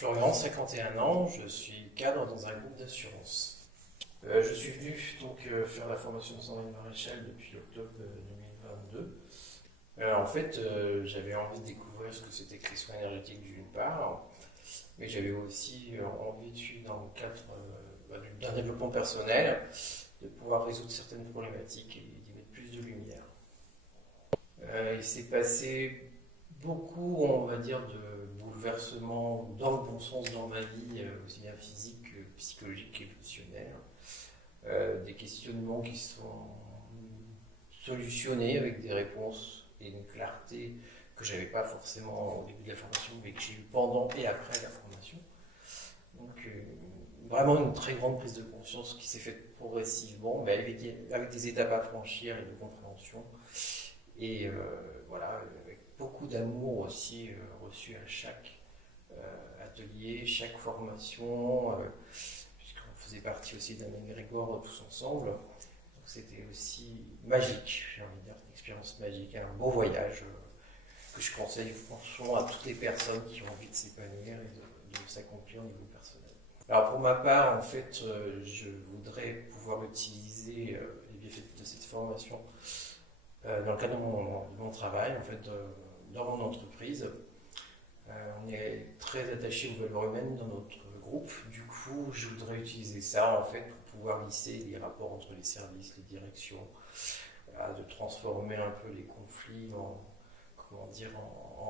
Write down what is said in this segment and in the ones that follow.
Florian, 51 ans, je suis cadre dans un groupe d'assurance. Je suis venu faire la formation de Sandrine Maréchal depuis octobre 2022. J'avais envie de découvrir ce que c'était que les soins énergétiques d'une part, mais j'avais aussi envie de suivre dans le cadre d'un développement personnel, de pouvoir résoudre certaines problématiques et d'y mettre plus de lumière. Il s'est passé beaucoup, on va dire, de bouleversements dans le bon sens dans ma vie, aussi bien physique que psychologique et émotionnel. Des questionnements qui sont solutionnés avec des réponses et une clarté que j'avais pas forcément au début de la formation, mais que j'ai eu pendant et après la formation. Donc vraiment une très grande prise de conscience qui s'est faite progressivement, mais avec des étapes à franchir et de compréhension. Et avec beaucoup d'amour aussi reçu à chaque atelier, chaque formation, puisqu'on faisait partie aussi d'un égrégore tous ensemble. Donc c'était aussi magique, j'ai envie de dire, une expérience magique, un beau voyage que je conseille franchement à toutes les personnes qui ont envie de s'épanouir et de s'accomplir au niveau personnel. Alors pour ma part, en fait, je voudrais pouvoir utiliser les bienfaits de cette formation dans le cadre de mon travail, en fait, dans mon entreprise. On est très attaché aux valeurs humaines dans notre groupe. Du coup, je voudrais utiliser ça en fait pour pouvoir lisser les rapports entre les services, les directions, de transformer un peu les conflits en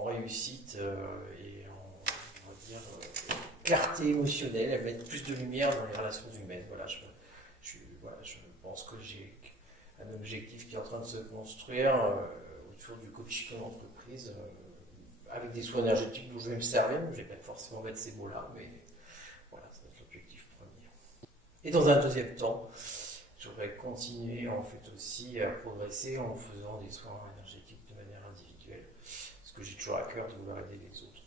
réussite et en clarté émotionnelle, à mettre plus de lumière dans les relations humaines. Je pense que j'ai un objectif qui est en train de se construire autour du coaching en entreprise avec des soins énergétiques dont je vais me servir. Je ne vais pas forcément mettre ces mots-là, mais voilà, c'est notre objectif premier. Et dans un deuxième temps, j'aurais continué en fait aussi à progresser en faisant des soins énergétiques de manière individuelle, parce que j'ai toujours à cœur de vouloir aider les autres.